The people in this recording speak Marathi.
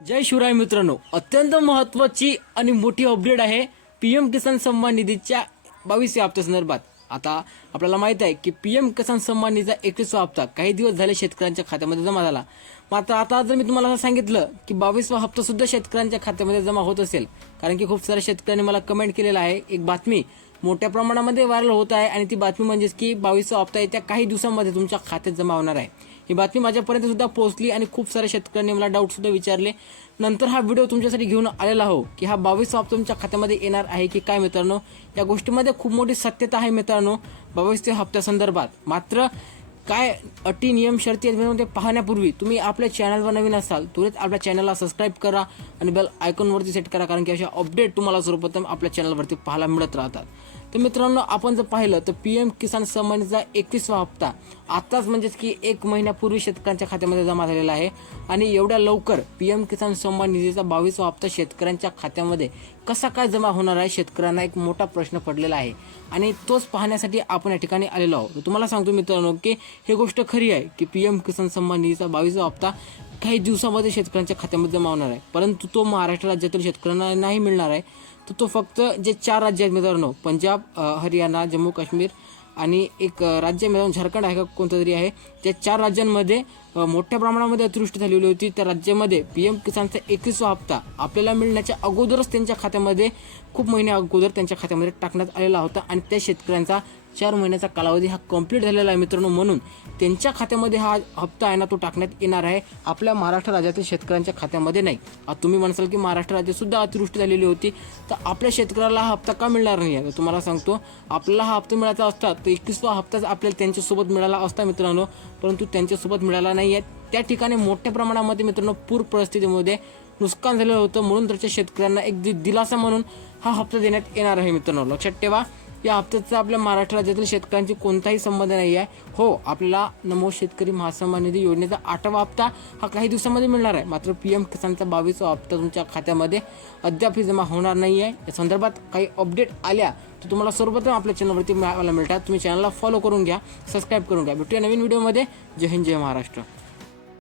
जय शिवराय मित्रांनो, अत्यंत महत्त्वाची आणि मोठी अपडेट आहे पीएम किसान सन्मान निधीच्या 22व्या हप्त्यासंदर्भात। आता आपल्याला माहित आहे की पीएम किसान सन्मान निधीचा 21वा हप्ता काही दिवस झाले शेतकऱ्यांच्या खात्यामध्ये जमा झाला। मात्र आता जर मी तुम्हाला असं सांगितलं की 22वा हप्ता सुद्धा शेतकऱ्यांच्या खात्यामध्ये जमा होत असेल, कारण की खूप साऱ्या शेतकऱ्यांनी मला कमेंट केलेला आहे, एक बातमी मोठ्या प्रमाणामध्ये व्हायरल होत आहे आणि ती बातमी म्हणजेच की 22वा हप्ता येत्या काही दिवसांमध्ये तुमच्या खात्यात जमा होणार आहे। ही बातमी माझ्यापर्यंत सुद्धा पोहोचली आणि खूप साऱ्या शेतकऱ्यांनी मला डाऊट सुद्धा विचारले। नंतर हा व्हिडिओ तुमच्यासाठी घेऊन आलेला हो की हा 22वा हप्ता तुमच्या खात्यामध्ये येणार आहे की काय मित्रांनो। या गोष्टीमध्ये खूप मोठी सत्यता आहे मित्रांनो 22व्या हप्त्यासंदर्भात। मात्र काय अटी नियम शर्ती आहेत ते पाहण्यापूर्वी तुम्ही आपल्या चॅनलवर नवीन असाल त्वरित आपल्या चॅनलला सबस्क्राईब करा आणि बेल आयकॉनवरती सेट करा, कारण की अशा अपडेट तुम्हाला सर्वप्रथम आपल्या चॅनलवरती पाहायला मिळत राहतात। तर मित्रांनो, आपण जर पाहिलं तर पीएम किसान सन्मान निधीचा 21वा हप्ता आताच म्हणजेच की 1 महिन्यापूर्वी शेतकऱ्यांच्या खात्यामध्ये जमा झालेला आहे आणि एवढ्या लवकर पीएम किसान सन्मान निधीचा 22वा हप्ता शेतकऱ्यांच्या खात्यामध्ये कसा काय जमा होणार आहे, शेतकऱ्यांना एक मोठा प्रश्न पडलेला आहे आणि तोच पाहण्यासाठी आपण या ठिकाणी आलेलो आहोत। तुम्हाला सांगतो मित्रांनो की ही गोष्ट खरी आहे की पीएम किसान सन्मान निधीचा 22वा हप्ता काही दिवसांमध्ये शेतकऱ्यांच्या खात्यामध्ये जमा होणार आहे, परंतु तो महाराष्ट्र राज्यातील शेतकऱ्यांना नाही मिळणार आहे। तर तो फक्त जे 4 राज्य आहेत मित्रांनो, पंजाब, हरियाणा, जम्मू काश्मीर आणि एक राज्य मिळून झारखंड आहे का कोणतं तरी आहे, त्या 4 राज्यांमध्ये मोठ्या प्रमाणामध्ये अतिवृष्टी झालेली होती। त्या राज्यामध्ये पीएम किसानचा 21वा हप्ता आपल्याला मिळण्याच्या अगोदरच त्यांच्या खात्यामध्ये खूप महिने अगोदर त्यांच्या खात्यामध्ये टाकण्यात आलेला होता आणि त्या शेतकऱ्यांचा 4 महिन्याचा कालावधी हा कंप्लीट झालेला आहे मित्रांनो। म्हणून त्यांच्या खात्यामध्ये हा हप्ता आहे ना तो टाकण्यात येणार आहे, आपल्या महाराष्ट्र राज्यातील शेतकऱ्यांच्या खात्यामध्ये नाही। आता तुम्ही म्हणाल की महाराष्ट्र राज्यात सुद्धा अतिवृष्टी झालेली होती तर आपल्या शेतकऱ्याला हा हप्ता का मिळणार नाही आहे। तुम्हाला सांगतो, आपल्याला हा हप्ता मिळायचा असता तर 21वा हप्ताच आपल्याला त्यांच्यासोबत मिळाला असता मित्रांनो, परंतु त्यांच्यासोबत मिळाला नाही आहे। त्या ठिकाणी मोठ्या प्रमाणामध्ये मित्रांनो पूर परिस्थितीमध्ये नुकसान झालेलं होतं, म्हणून त्याच्या शेतकऱ्यांना एक दिलासा म्हणून हा हप्ता देण्यात येणार आहे मित्रांनो। लक्षात ठेवा, या हप्त्याचा आपल्या महाराष्ट्र राज्यातील शेतकऱ्यांची कोणताही संबंध नाही आहे। हो, आपल्याला नमो शेतकरी महासन्मान निधी योजनेचा 8वा हप्ता हा काही दिवसांमध्ये मिळणार आहे, मात्र पीएम किसानचा 22वा हप्ता तुमच्या खात्यामध्ये अद्याप जमा होणार नाही आहे। या संदर्भात काही अपडेट आल्या तर तुम्हाला सर्वप्रथम आपल्या चॅनलवरती मिळायला मिळतात। तुम्ही चॅनलला फॉलो करून घ्या, सबस्क्राईब करून घ्या। भेटूया नवीन व्हिडिओमध्ये। जय हिंद, जय महाराष्ट्र।